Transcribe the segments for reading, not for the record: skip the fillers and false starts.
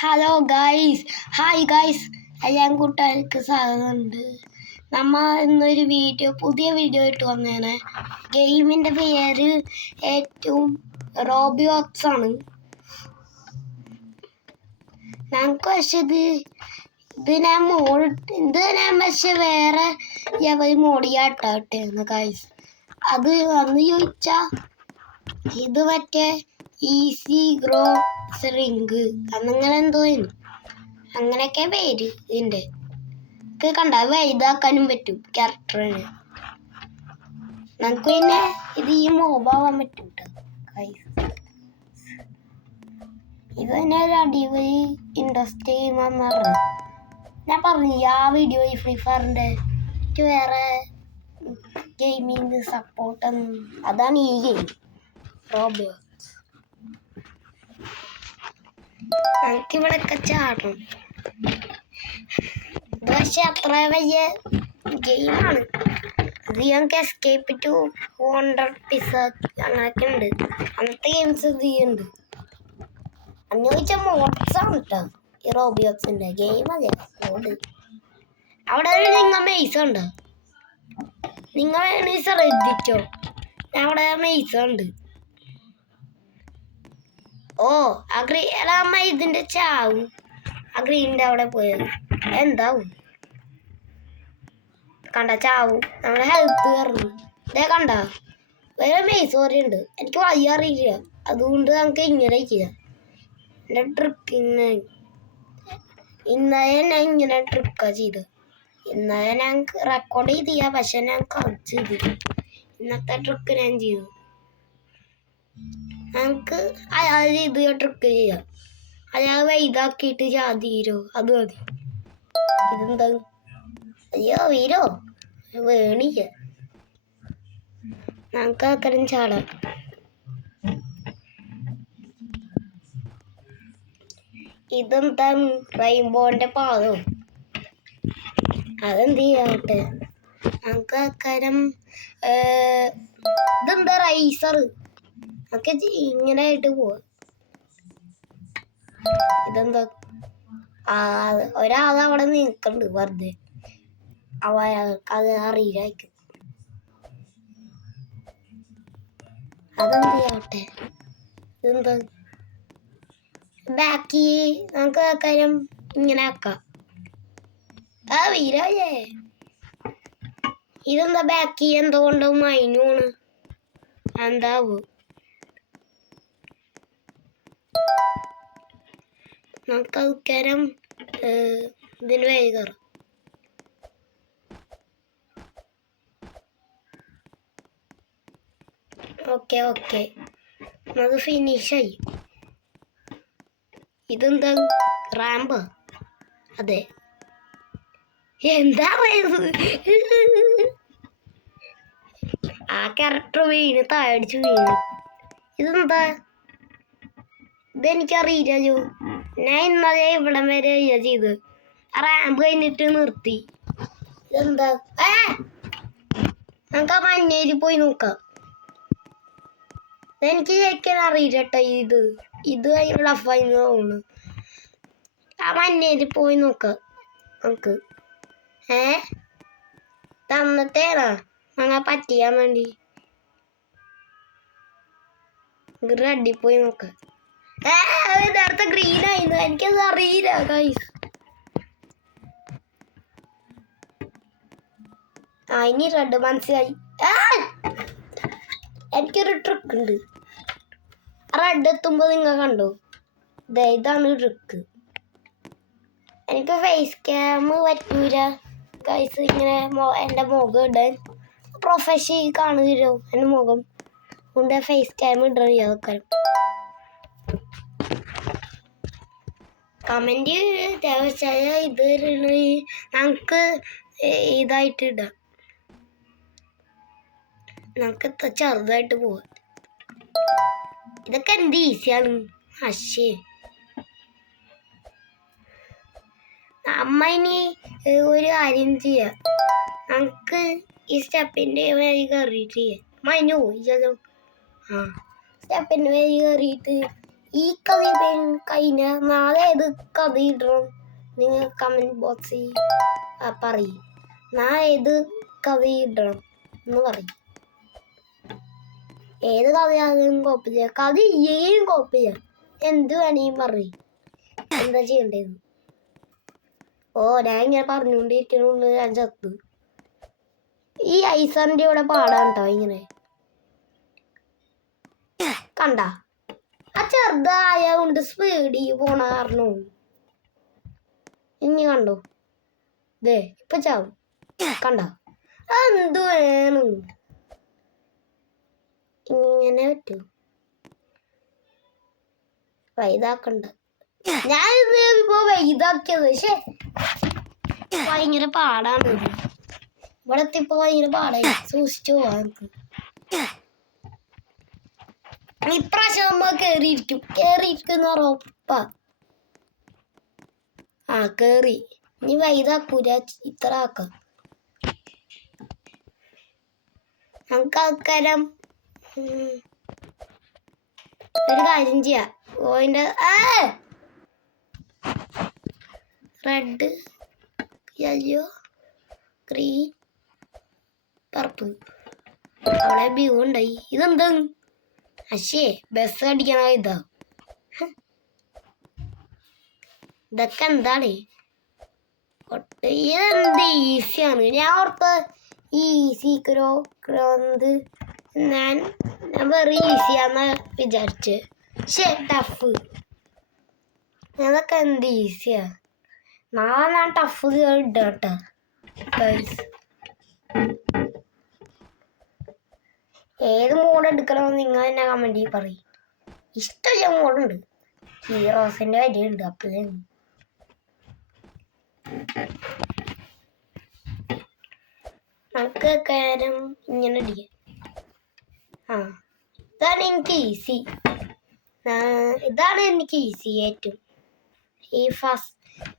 Hello guys, hi guys, എല്ലാം കൂട്ടുകാർക്ക് സ്വാഗതമുണ്ട്. നമ്മൾ ഇന്നൊരു പുതിയ വീഡിയോ ഇട്ട് വന്നേനെ. ഗെയിമിൻ്റെ പേര് ഏറ്റവും റോബിയോക്സ് ആണ്. ഞങ്ങൾക്ക് പക്ഷെ ഇത് ഞാൻ പക്ഷെ വേറെ മോഡിയാട്ടാട്ടെന്ന് ഗൈസ്. അത് വന്ന് ചോദിച്ചാൽ ഇത് മറ്റേ ഈസി ഗ്രോ റിങ്ക് അന്നങ്ങനെ എന്തോ അങ്ങനെയൊക്കെ പേര് ഇതിൻ്റെ കണ്ട ഇതാക്കാനും പറ്റും ക്യാരക്ടറിന്. നമുക്ക് പിന്നെ ഇത് ഈ മോബാവാൻ പറ്റും കേട്ടോ. ഇത് തന്നെ ഒരു അടിപൊളി ഇൻട്രസ്റ്റ് ചെയ്യുമെന്ന് പറഞ്ഞു. ഞാൻ പറഞ്ഞു ആ വീഡിയോ ഈ ഫ്രീ ഫയറിൻ്റെ വേറെ ഗെയിമിങ് സപ്പോർട്ട് അതാണ് ഈ ഗെയിം റോബിയോ. നമുക്കിവിടെയൊക്കെ ചാടണം. ഇത് പക്ഷെ അത്ര വലിയ ഗെയിമാണ്. ഇത് ഞങ്ങൾക്ക് എസ്കേപ്പ് ടു 100 പിസ അങ്ങനെയൊക്കെ ഉണ്ട്. അങ്ങനത്തെ ഗെയിംസ് ഇത് ഉണ്ട്. അന്ന് ചോദിച്ചാൽ മോഡ്സാണ് കേട്ടോ ഈ റോബിയോക്സിൻ്റെ ഗെയിം. അതെ മോഡ്. അവിടെ നിങ്ങൾ മെയ്സ് ഉണ്ടോ? നിങ്ങൾ ശ്രദ്ധിച്ചോ? അവിടെ മെയ്സ് ഉണ്ട്. ഓ അമ്മ ഇതിന്റെ ചാവും. ആ ഗ്രീനിന്റെ അവിടെ പോയത് എന്താവും കണ്ട ചാവും. നമ്മുടെ ഹെൽത്ത് കയറുന്നു. ഇതേ കണ്ട വേറെ മെയ്സോറി ഉണ്ട്. എനിക്ക് വഴി അറിയില്ല, അതുകൊണ്ട് നമുക്ക് ഇങ്ങനെ ചെയ്യാം. എൻ്റെ ട്രിക്ക് ഇന്നലെ ഞാൻ ഇങ്ങനെ ട്രിക്കാ ചെയ്ത്. ഇന്നലെ ഞാൻ റെക്കോർഡ് ചെയ്തില്ല, പക്ഷെ ഞാൻ കളിച്ച് ചെയ്തു. ഇന്നത്തെ ട്രിക്ക് ഞാൻ ചെയ്തു. നമുക്ക് അയാൾ ഇത് ട്രിക്ക് ചെയ്യാം. അയാൾ വൈതാക്കിയിട്ട് ചാതീരോ അത് മതി. ഇതെന്താ? അയ്യോ വീരോ വേണില്ല. നമുക്ക് അക്കരം ചാടാം. ഇതെന്താ റെയിൻബോന്റെ പാതോ? അതെന്ത് ചെയ്യാട്ടെ. നമുക്ക് അക്കരം ഇതെന്താ റൈസർ. ഒക്കെ ഇങ്ങനെ ആയിട്ട് പോവാ. ഇതെന്താ? ഒരാൾ അവിടെ നിൽക്കണ്ട് വെറുതെ. അത് അറിയില്ലായിരിക്കും. അതെന്ത് ചെയ്യട്ടെ. ഇതെന്താ? ബാക്കി നമുക്ക് കാര്യം ഇങ്ങനെ ആക്കാം. വീരല്ലേ. ഇതെന്താ ബാക്കി എന്തുകൊണ്ട് മൈനൂണ് എന്താവും? നമുക്ക് ആൾക്കാരം ഇതിന് വഴി കയറാം. ഓക്കെ അത് ഫിനിഷായി. ഇതെന്താ റാമ്പ്? അതെ എന്താ ആ ക്യാരക്ടർ വീണ് താഴടിച്ച് വീണ്. ഇതെന്താ? ഇതെനിക്കറിയില്ലല്ലോ. ഞാൻ ഇന്നലെ ഇവിടം വരെ ചെയ്ത് റാമ്പ് കഴിഞ്ഞിട്ട് നിർത്തി. ഇതെന്താ? നമുക്ക് ആ മഞ്ഞേരി പോയി നോക്കാം. എനിക്ക് കേൾക്കാൻ അറിയില്ല കേട്ടോ. ഇത് റഫായിന്ന് തോന്നുന്നു. ആ മഞ്ഞേരി പോയി നോക്കാം നമുക്ക്. തന്നത്തേനാ ഞങ്ങൾ പറ്റിയാൻ വേണ്ടി. റെഡി പോയി നോക്കാം. നേരത്തെ ഗ്രീൻ ആയിരുന്നു. എനിക്കത് അറിയില്ല ഗൈസ്. ഇനി റെഡ് മനസ്സിലായി. എനിക്കൊരു ട്രിക്ക് ഉണ്ട്. റെഡ് എത്തുമ്പോൾ നിങ്ങൾ കണ്ടോ? ഇതാണ് ട്രിക്ക്. എനിക്ക് ഫേസ് ക്യാം പറ്റൂല ഗൈസ്. ഇങ്ങനെ എൻ്റെ മുഖം ഇടാൻ പ്രൊഫഷണൽ കാണുകയോ എൻ്റെ മുഖം കൊണ്ട് ഫേസ് ക്യാം ഇടണം. അതൊക്കെ കമൻറ്റ് ഇത് നമുക്ക് ഇതായിട്ട് ഇടാം. നമുക്ക് ചെറുതായിട്ട് പോവാം. ഇതൊക്കെ എന്ത് ഈസിയാണ്. അമ്മ ഇനി ഒരു കാര്യം ചെയ്യാം. നമുക്ക് ഈ സ്റ്റെപ്പിൻ്റെ വഴി കയറിയിട്ട് ചെയ്യാം. മഞ്ഞു പോയി സ്റ്റെപ്പിൻ്റെ വഴി കയറിയിട്ട് ഈ കഥ കഴിഞ്ഞ നാളെ ഏത് കഥ ഇടണം നിങ്ങൾ കമന്റ് ബോക്സിൽ പറയും. നാളെ ഏത് കഥ ഇടണം എന്ന് പറയും. ഏത് കഥയാണെങ്കിലും കുഴപ്പമില്ല, കഥ ഇല്ലേലും കുഴപ്പമില്ല, എന്ത് വേണമെങ്കിലും പറയും. എന്താ ചെയ്യണ്ടേന്ന്? ഓ ഞാൻ ഇങ്ങനെ പറഞ്ഞുകൊണ്ടിരിക്കണുണ്ട്, ഞാൻ ചത്തു. ഈ ഐസറിന്റെ ഇവിടെ പാടാൻ കേട്ടോ ഇങ്ങനെ കണ്ട. ആ ചെറുതായ കൊണ്ട് സ്പീഡിൽ പോണ കാരണം ഇനി കണ്ടോ, ദേ ഇപ്പൊ ചാവും. കണ്ട എന്തു വേണം ഇങ്ങനെ പറ്റൂ. വൈതാക്കണ്ട. ഞാൻ ഇപ്പൊ വൈതാക്കിയത് പക്ഷെ ഭയങ്കര പാടാണ്. ഇവിടെ എത്തിയപ്പോ ഭയങ്കര പാടായി. സൂക്ഷിച്ചു പോവാ നമുക്ക്. ഇപ്രാവശ്യം നമ്മ കേറിയിരിക്കുന്ന ഉറപ്പാ. ആ കേറി. ഇനി വൈതാക്കൂല, ഇത്ര ആക്കാം. നമുക്ക് ആൾക്കാരം ഒരു കാര്യം ചെയ്യാം. ഓയിന്റെ റെഡ്, യെല്ലോ, ഗ്രീൻ, പർപ്പിൾ. അവിടെ ബ്ലൂ ഉണ്ടായി. ഇതെന്താ? അശേ ബസ് അടിക്കണ ഇതാ. ഇതൊക്കെ എന്താണ്? ഇതെന്ത് ഈസിയാണ്. ഞാൻ ഓർത്ത ഈസിക്കോ ഞാൻ വെറും ഈസിയാന്ന് വിചാരിച്ച്. പക്ഷേ ടഫ്. അതൊക്കെ എന്ത് ഈസിയാ. നാളെ ഞാൻ ടഫ് ഇടട്ടോ ഗൈസ്. ഏത് മോഡ് എടുക്കണമെന്ന് നിങ്ങൾ തന്നെ കമന്റിൽ പറയും. ഇഷ്ടമുള്ള മോഡുണ്ട്, ഹീറോസിന്റെ കാര്യമുണ്ട്. അപ്പോഴേ നമുക്ക് കാര്യം ഇങ്ങനെ അടിക്കാം. ആ ഇതാണ് എനിക്ക് ഈസി. ഇതാണ് എനിക്ക് ഈസി ഏറ്റവും. ഈ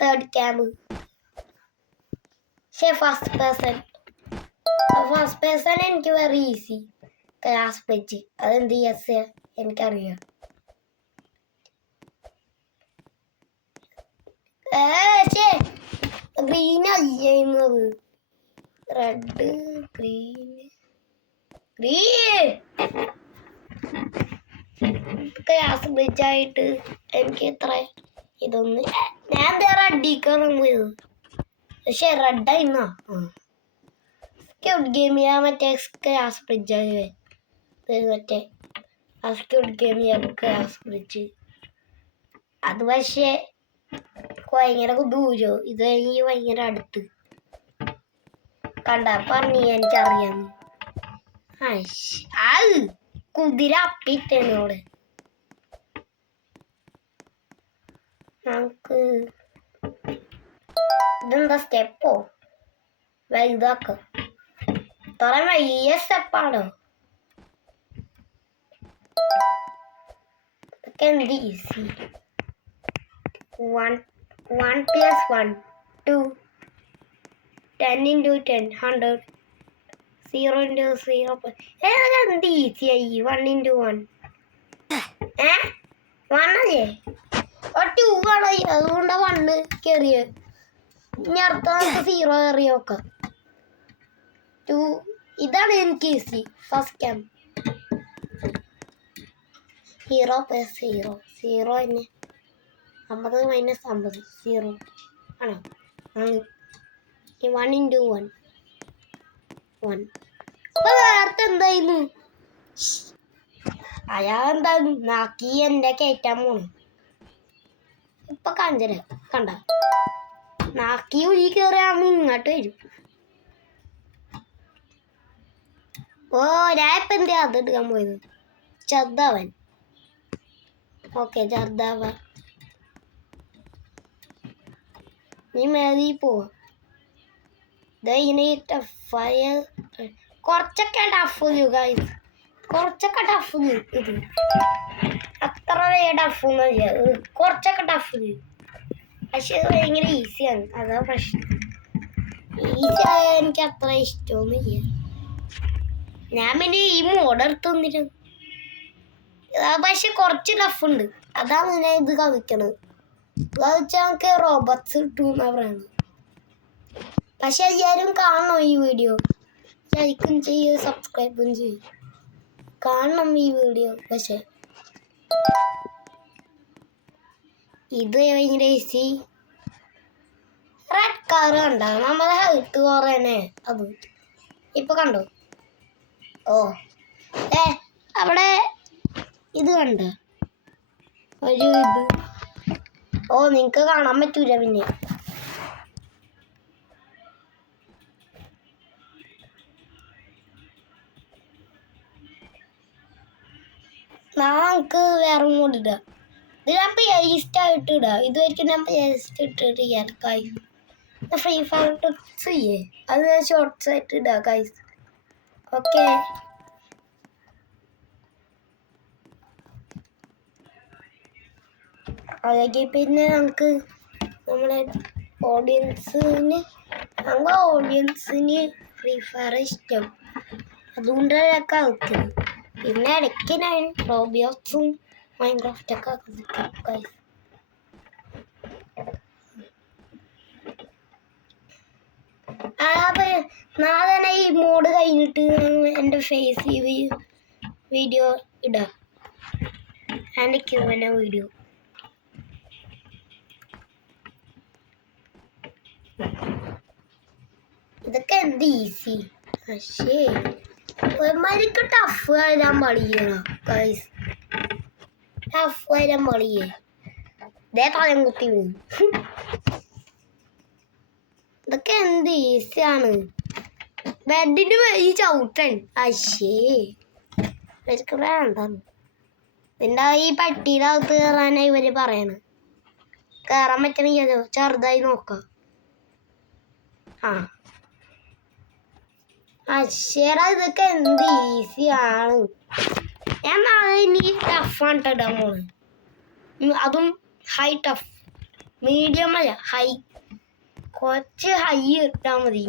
തേർഡ് ക്യാമ്പ്. പക്ഷേ ഫസ്റ്റ് പേഴ്സൺ എനിക്ക് വെറി ഈസി. ക്ലാസ് വെച്ച് അതെന്ത് യെസ് എനിക്കറിയാം. ഗ്രീൻ അയ്യുന്നത് റെഡ് ഗ്രീൻ ക്ലാസ് ബ്രിഡ്ജായിട്ട് എനിക്ക് എത്ര ഇതൊന്ന് ഞാൻ റെഡിക്കാണ് പോയത്. പക്ഷെ റെഡായിരുന്നാ സ്ക്യൂഡ് ഗെയിം ചെയ്യാൻ മറ്റേ ക്ലാസ് ബ്രിഡ്ജായി മറ്റേ ആ സ്ക്യൂഡ് ഗെയിം ചെയ്യാൻ ക്ലാസ് ബ്രിഡ്ജ്. അത് പക്ഷേ ഭയങ്കര ദൂരോ, ഇത് എനിക്ക് ഭയങ്കര അടുത്ത്. കണ്ട പറഞ്ഞു എനിക്കറിയാന്ന്. ആ കുതിര അപ്പിട്ടോട് നമുക്ക് ഇതെന്താ സ്റ്റെപ്പോ? വലുതാക്ക. ഇത്ര വലിയ സ്റ്റെപ്പാണോ? ഇതൊക്കെ എന്ത് ഈസി. 1 + 1 2 10 × 10 100 0 × 0 എന്ത് ഈസിയായി. 1 × 1 1 അല്ലേ? 2 ആണോ? അതുകൊണ്ട് 1 കയറിയ. ഇനി അടുത്ത 0 കയറി നോക്കാം. 2 ഇതാണ് എനിക്ക് ഈസി. ഫസ്റ്റ് ക്യാമ്പ് 0 + 0 0 തന്നെ. 50 - 50 0 ആണോ? 1 × 1 1. അപ്പൊ നേരത്തെ എന്തായിരുന്നു? അയാളെന്താ നാക്കി എന്റെ കയറ്റാൻ പോണു. ഇപ്പൊ കാഞ്ചര കണ്ട നാക്കി ഉള്ളി കയറിയാകുമ്പോ ഇങ്ങോട്ട് വരും. ഓ ഞാൻ ഇപ്പൊ എന്താ അത് എടുക്കാൻ പോയത്? ചെറുതാവൻ. ഓക്കെ ചെറുതാവാ. നീ മേലി പോവാ. ഇങ്ങനെ ടഫായ കുറച്ചൊക്കെ ടഫ് ഗൈസ്, കുറച്ചൊക്കെ ടഫ്. ഇത് അത്ര വലിയ ടഫ് കുറച്ചൊക്കെ ടഫ്. പക്ഷെ ഇത് ഭയങ്കര ഈസിയാണ്. അതാ പ്രശ്നം. ഈസി ആയ എനിക്ക് അത്ര ഇഷ്ടമൊന്നുമില്ല. ഞാൻ പിന്നെ ഈ മോഡ് എടുത്തൊന്നിട്ട് പക്ഷെ കുറച്ച് ടഫ് ഉണ്ട്. അതാണ് ഞാൻ ഇത് കളിക്കണത്. കളിച്ചാൽ നമുക്ക് റോബോട്ട്സ് കിട്ടും എന്നാ പറയുന്നത്. പക്ഷെ എല്ലാവരും കാണണം ഈ വീഡിയോ. ലൈക്കും ചെയ്യും, സബ്സ്ക്രൈബും ചെയ്യും. കാണണം ഈ വീഡിയോ. പക്ഷെ ഇത് ഭയങ്കര ഈസി. റെഡ് കളർ കണ്ട നമ്മളെ ഹെൽത്ത് കുറേനെ അത് ഇപ്പൊ കണ്ടോ? ഓ അവിടെ ഇത് കണ്ട ഒരു ഇത്. ഓ നിങ്ങക്ക് കാണാൻ പറ്റൂല. പിന്നെ നമുക്ക് വേറെ മോഡ് ഇടാം. ഇത് ഞാൻ പേസ്റ്റ് ആയിട്ട് ഇടാം. ഇതുവരെയ്ക്കും ഞാൻ പേസ്റ്റ് ഇട്ടിട്ട് ഇയാൾക്കായി ഫ്രീ ഫയർ ടിപ്സ് ചെയ്യേ അത് ഞാൻ ഷോർട്ട്സ് ആയിട്ട് ഇടാം ഗൈസ്. ഓക്കെ അതൊക്കെ. പിന്നെ നമുക്ക് നമ്മളെ ഓഡിയൻസിന് ഫ്രീ ഫയർ ഇഷ്ടം, അതുകൊണ്ടാണ് ഞാൻ കളിക്കുന്നത്. പിന്നെ ഇടയ്ക്ക് ഞാൻ റോബിയോക്സും മൈൻക്രാഫ്റ്റൊക്കെ കളിക്കും. നാളെ തന്നെ ഈ മോഡ് കഴിഞ്ഞിട്ട് എൻ്റെ ഫേസ് വീഡിയോ ഇടാം. എൻ്റെ ക്യൂവിൻ്റെ വീഡിയോ. ഇതൊക്കെ എന്ത് ഈസി. പക്ഷേ ഒരുമാതിരിക്ക് ടഫ് വരാൻ പാടില്ല ഗൈസ്. ടഫ് വരാൻ പാടിയേ. ഇതേ തലം കുത്തി വീണു. ഇതൊക്കെ എന്ത് ഈസിയാണ്. ബെഡിന് ഈ ചവിട്ടൻ. അശ്ശേ ഇവർക്ക് വേണ്ടാന്ന്. ഇതിൻ്റെ ഈ പട്ടിയുടെ അകത്ത് കയറാനാണ് ഇവര് പറയണത്. കയറാൻ പറ്റണില്ലല്ലോ. ചെറുതായി നോക്കാം. അശ്ശേടാ ഇതൊക്കെ എന്ത് ഈസിയാണ്. ഞാൻ നാളെ ഇനി ടഫാണ് ഇടാൻ പോണ്. അതും ഹൈ ടഫ്. മീഡിയം അല്ല, ഹൈ. കുറച്ച് ഹൈ ഇട്ടാൽ മതി.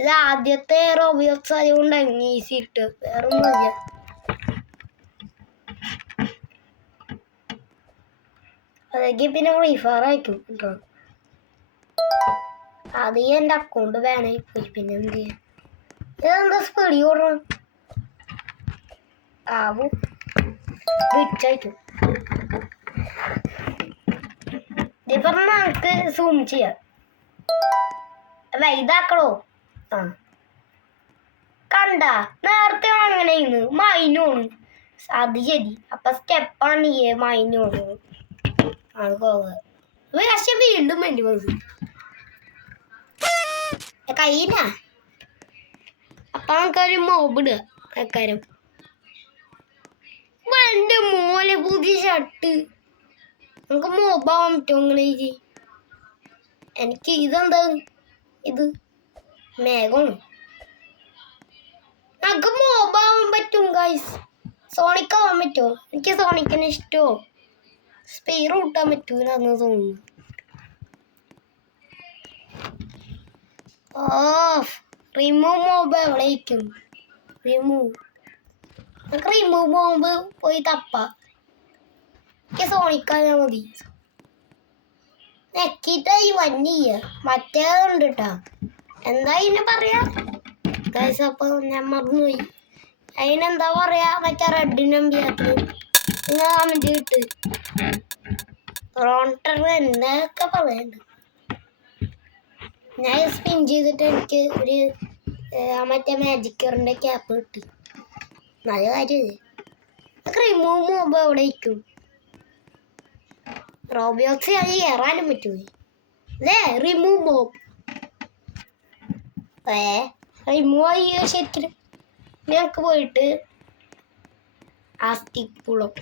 ഇത് ആദ്യത്തെ റോബിയോക്സ് ആയതുകൊണ്ട് ഈസി ഇട്ട് വേറെ ഒന്നുമില്ല. അതൊക്കെ പിന്നെ ഫ്രീ ഫയർ അയക്കും കേട്ടോ. അത് എൻ്റെ അക്കൗണ്ട് ബാനായി പോയി. പിന്നെ എന്ത് ചെയ്യാം. ഇതെന്താ സ്പീഡി ഓടണം ആവും വിറ്റയക്കും. ഇതിപ്പം നമുക്ക് സൂം ചെയ്യാം. ഇതാക്കണോ? കണ്ട നേരത്തെ അങ്ങനെയായിരുന്നു. മൈനോണ് അത് ശരി. അപ്പൊ സ്റ്റെപ്പാണ് മൈനോണ് അത് പോവുക. പക്ഷെ വീണ്ടും വേണ്ടി വന്നു കയ്യില്ല. അപ്പൊ നമുക്കൊരു മോബ് ഇടുക. ആക്കാരം എൻ്റെ മോലെ പുതിയ ഷർട്ട് നമുക്ക് മോബാവാൻ പറ്റുമോ? അങ്ങനെ എനിക്ക് ഇതെന്താ ഇത് മേഘമാണ്. നമുക്ക് മോബാവാൻ പറ്റും ഗൈസ്. സോണിക് ആവാൻ പറ്റുമോ? എനിക്ക് സോണിക്കിന് ഇഷ്ടമോ. സ്പീഡ് കൂട്ടാൻ പറ്റൂലെന്ന് തോന്നുന്നു. റിമൂവ് മോബ് എവിടേക്കും റിമൂവ്. നമുക്ക് റിമൂവ് മോബ് പോയി തപ്പാം. എനിക്ക് സോണിക്കായാൽ മതി. നെക്കിട്ടായി വന്നിയ മറ്റേ ഉണ്ട് കേട്ടാ. എന്താ ഇതിനെ പറയാ ഗൈസ്? അപ്പൊ ഞാൻ മറന്നുപോയി. അതിനെന്താ പറയാ? മറ്റേ റെഡിനും ബിയാക്ക് നിങ്ങൾ കമന്റ് കിട്ട്. റോണ്ടർ എന്നൊക്കെ പറയണ്ട്. ഞാൻ സ്പിൻ ചെയ്തിട്ട് എനിക്ക് ഒരു മറ്റേ മാജിക്കറിൻ്റെ ക്യാപ്പ് കിട്ടി. നല്ല കാര്യമല്ലേ? റിമൂവ് മോബ് എവിടെ ഇരിക്കും? റോബിയോക്സ് അത് കയറാനും പറ്റുമോ? റിമൂവ് മോബ് റിമൂവ് ആയി ശരിക്കും. ഞങ്ങൾക്ക് പോയിട്ട് അസ്ഥിക്കുളം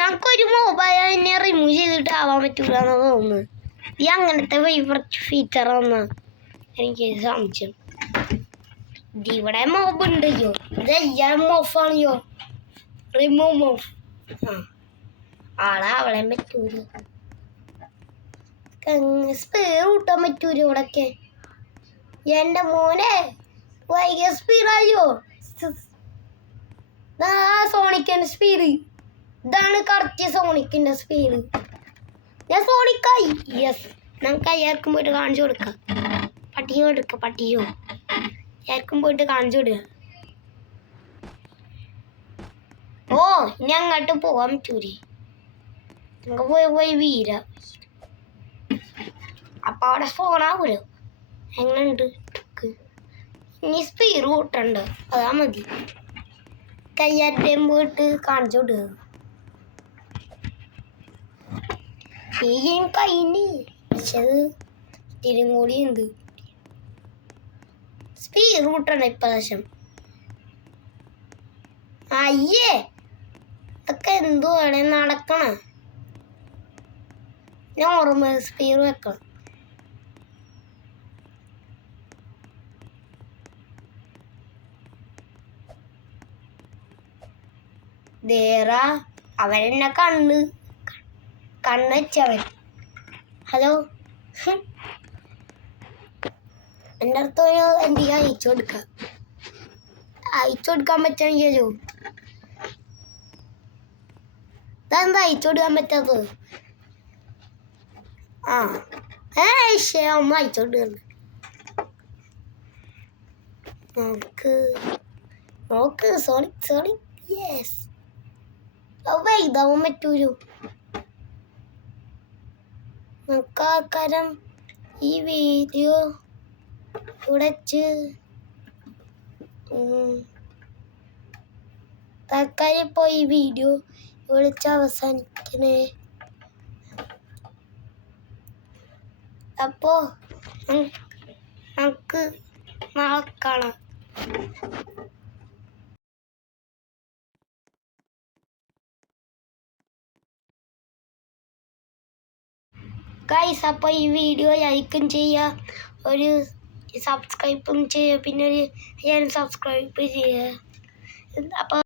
നമുക്കൊരു മൊബൈൽ തന്നെ റിമൂവ് ചെയ്തിട്ട് ആവാൻ പറ്റൂല എന്ന് തോന്നുന്നു. ഈ അങ്ങനത്തെ ഫേവററ്റ് ഫീച്ചർ ആണെന്ന് എനിക്ക് സംശയം. ഇവിടെ മോബ് ഉണ്ടല്ലോ. ഇതെല്ലാം മോഫാണല്ലോ. Remove morph. ആളെ അവളെ പറ്റൂല. സ്പേർ കൂട്ടാൻ പറ്റൂല ഇവിടൊക്കെ. എൻ്റെ മോനെ ഭയങ്കര സ്പീഡായോ. സോണിക്കിൻ്റെ സ്പീഡ് ഇതാണ് കറക്റ്റ് സോണിക്കിൻ്റെ സ്പീഡ്. ഞാൻ സോണിക്കായി. യെസ്, നമുക്ക് അയ്യാർക്കും പോയിട്ട് കാണിച്ചു കൊടുക്കാം. പട്ടിയോ എടുക്കുക, പട്ടിയോ ആർക്കും പോയിട്ട് കാണിച്ചു കൊടുക്കുക. ഓ ഇനി അങ്ങോട്ട് പോകാൻ പറ്റൂലേ. നമുക്ക് പോയി വീര. അപ്പം അവിടെ ഫോണാവൂലോ. എങ്ങനെയുണ്ട് ഇനി സ്പീഡ് കൂട്ടണ്ട, അതാ മതി. കയ്യാറ്റം പോയിട്ട് കാണിച്ചു കൊടുക്കുക. കഴിഞ്ഞ് പക്ഷെ അത് ഇത്തിരിയും കൂടി ഉണ്ട്. സ്പീഡ് കൂട്ടണ്ട ഇപ്രാവശ്യം. അയ്യേ ഇതൊക്കെ എന്തുവാണ് നടക്കണ. ഞാൻ ഓർമ്മ സ്പീഡ് വെക്കണം. ദേറാ അവരെന്നെ കണ്ണ് വെച്ചവൻ. ഹലോ, എൻ്റെ അടുത്ത് എന്തെങ്കിലും അയച്ചു കൊടുക്കാൻ പറ്റണോ? ഇതെന്താ അയച്ചു കൊടുക്കാൻ പറ്റാത്തത്? അമ്മ അയച്ചു കൊടുക്കുന്നു. നോക്ക് സോറി യെസ്. ഇതാവാൻ പറ്റൂലോ. നമുക്ക് ആൾക്കാരം ഈ വീഡിയോ ഇവിടെ തൽക്കാലം ഇപ്പോൾ ഈ വീഡിയോ ഇവിടെ അവസാനിക്കണേ. അപ്പോൾ നമുക്ക് നാളെ കാണാം. ഗൈസ്, അപ്പോൾ ഈ വീഡിയോ ലൈക്കും ചെയ്യുക, ഒരു സബ്സ്ക്രൈബും ചെയ്യുക, പിന്നെ ഒരു സബ്സ്ക്രൈബ് ചെയ്യുക. അപ്പോൾ